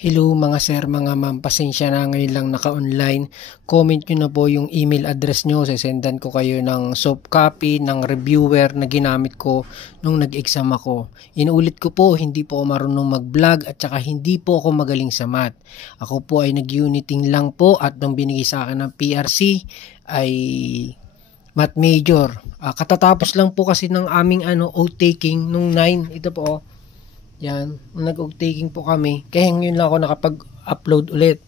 Hello mga sir, mga ma'am, pasensya na ngayon lang naka-online. Comment nyo na po yung email address nyo. Sesendan ko kayo ng soft copy ng reviewer na ginamit ko nung nag-exam ako. Inuulit ko po, hindi po ako marunong mag-vlog at saka hindi po ako magaling sa math. Ako po ay nag-uniting lang po at nung binigay sa akin ng PRC ay math major. Katatapos lang po kasi ng aming oath taking nung 9. Ito po oh. Yan, nag-oath taking po kami. Kaya ngayon lang ako nakapag-upload ulit.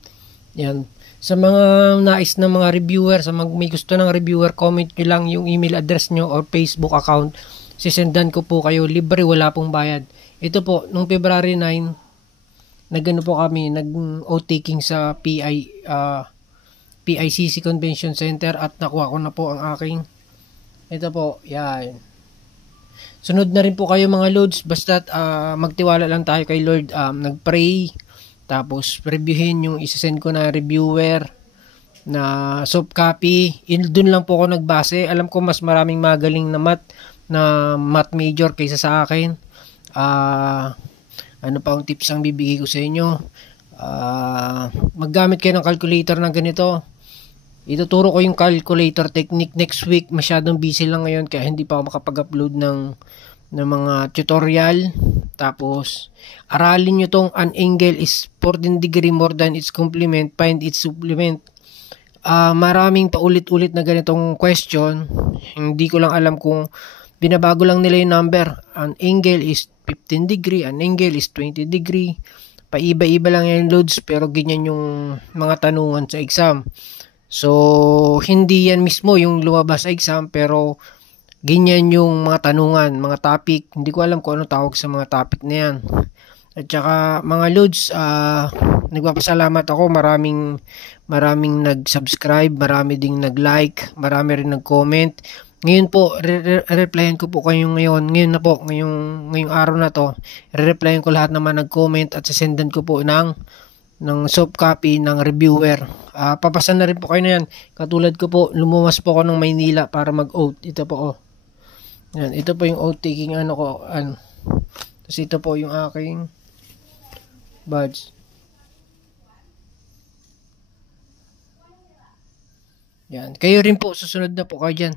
Yan. Sa mga nais na mga reviewer, sa may gusto ng reviewer, comment nyo lang yung email address nyo or Facebook account. Sisendan ko po kayo. Libre, wala pong bayad. Ito po, nung February 9, nag-ano po kami, nag-oath taking sa PICC Convention Center at nakuha ko na po ang aking. Ito po, yan. Sunod na rin po kayo mga loads, basta magtiwala lang tayo kay Lord, nagpray, tapos reviewin yung isasend ko na reviewer na soft copy. Doon lang po ako nagbase. Alam ko mas maraming magaling na math major kaysa sa akin. Ano pa ang tips ang bibigay ko sa inyo? Maggamit kayo ng calculator na ganito. Ituturo ko yung calculator technique next week. Masyadong busy lang ngayon kaya hindi pa ako makapag-upload ng mga tutorial. Tapos aralin nyo tong an angle is 14 degree more than its complement, find its supplement. Maraming paulit-ulit na ganitong question. Hindi ko lang alam kung binabago lang nila yung number. An angle is 15 degree, an angle is 20 degree. Paiba-iba lang yung loads pero ganyan yung mga tanungan sa exam. So, hindi yan mismo yung lumabas sa exam, pero ganyan yung mga tanungan, mga topic. Hindi ko alam kung ano tawag sa mga topic na yan. At saka, mga loads, nagpapasalamat ako. Maraming nag-subscribe, marami ding nag-like, marami rin nag-comment. Ngayon po, re-replyan ko po kayo ngayon. Ngayon na po, ngayong araw na to, re-replyan ko lahat naman nag-comment at sasendan ko po ng soft copy ng reviewer. Papasa na rin po kayo na yan. Katulad ko po, lumuwas po ako ng Maynila para mag-oath. Ito po oh. Yan, ito po yung oath taking ko. Tapos ito po yung aking badge. Yan. Kayo rin po, susunod na po kayo dyan.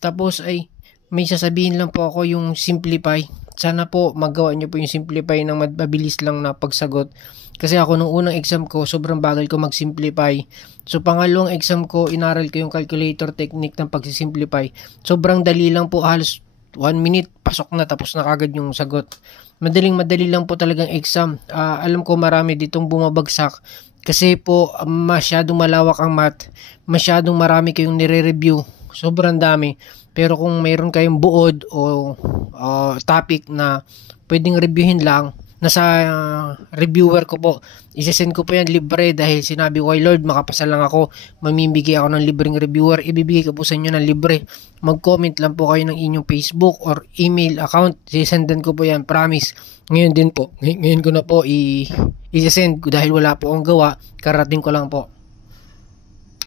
Tapos ay may sasabihin lang po ako yung simplify. Sana po magawa nyo po yung simplify ng mabilis lang na pagsagot. Kasi ako nung unang exam ko, sobrang bagal ko mag-simplify. So pangalawang exam ko, inaral ko yung calculator technique ng pagsisimplify. Sobrang dali lang po, halos 1 minute, pasok na, tapos na kagad yung sagot. Madali lang po talagang exam. Alam ko marami ditong bumabagsak. Kasi po, masyadong malawak ang math. Masyadong marami kayong nire-review. Sobrang dami. Pero kung mayroon kayong buod o topic na pwedeng reviewin lang, nasa reviewer ko po, isesend ko po yan libre dahil sinabi ko kay Lord, makapasa lang ako, mamimigay ako ng libreng reviewer, ibibigay ko po sa inyo ng libre. Mag-comment lang po kayo ng inyong Facebook or email account, sisendan ko po yan, promise. Ngayon din po, ngayon ko na po isesend dahil wala po akong gawa, karating ko lang po.